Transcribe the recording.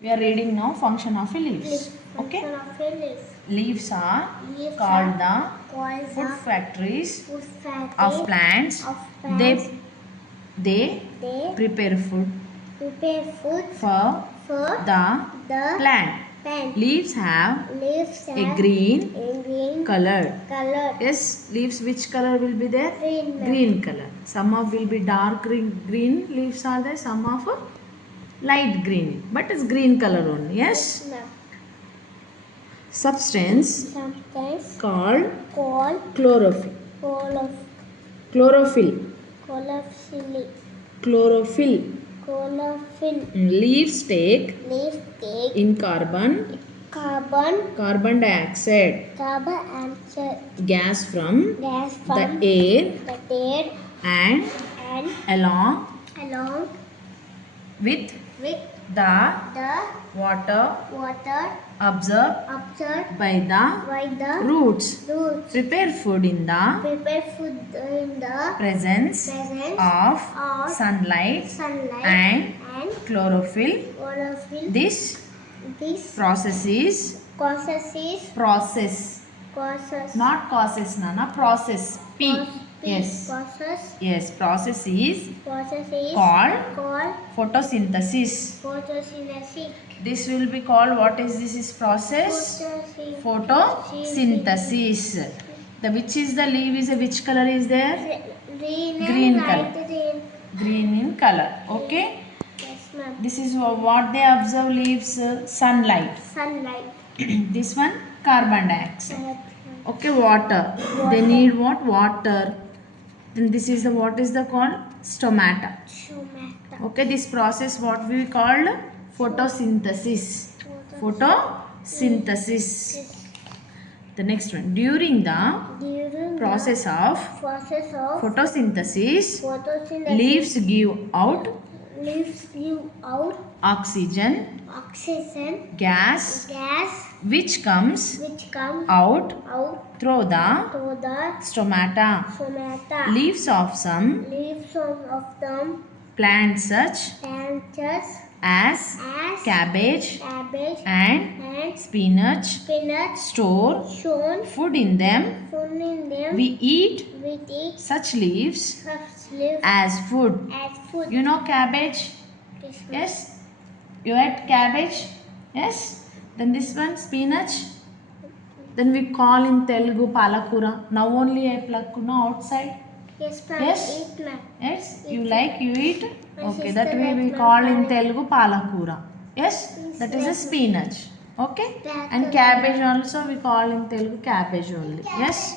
We are reading now function of a leaves. Okay. Leaves are called the food factories of plants. They prepare food for the plant. Leaves have a green color. Yes, leaves which color will be there? Green color. Some of will be dark green leaves are there. Some of light green, but it's green color only. Yes. Substance called chlorophyll. Chlorophyll. Leaves take in carbon dioxide gas from the air and along with the water absorbed by the roots. Prepare food in the presence of sunlight and chlorophyll. This process is not causes, Nana. Process. P. Yes. Process is called photosynthesis. This will be called, what is this process? Photosynthesis. Which is the leaf is which color is there? Green color. Green in color. Okay. Yes, ma'am. This is what they observe leaves. Sunlight. This one carbon dioxide. Okay, water. They need what? Water. Then this is the, what is the called? Stomata. Okay, this process what we called? Photosynthesis. The next one. During the process of photosynthesis, leaves give out oxygen gas which comes out through the stomata. Leaves of some plants such as cabbage and spinach store food in them. We eat such leaves as food. You know cabbage? Yes. You ate cabbage? Yes. Then this one spinach. Then we call in Telugu palakura. Now only I pluck outside. Yes, ma'am. Yes. Eat, ma'am. Yes. You like, you eat. Okay. That way we call in Telugu palakura. Yes. That is a spinach. Okay. And cabbage also we call in Telugu cabbage only. Yes.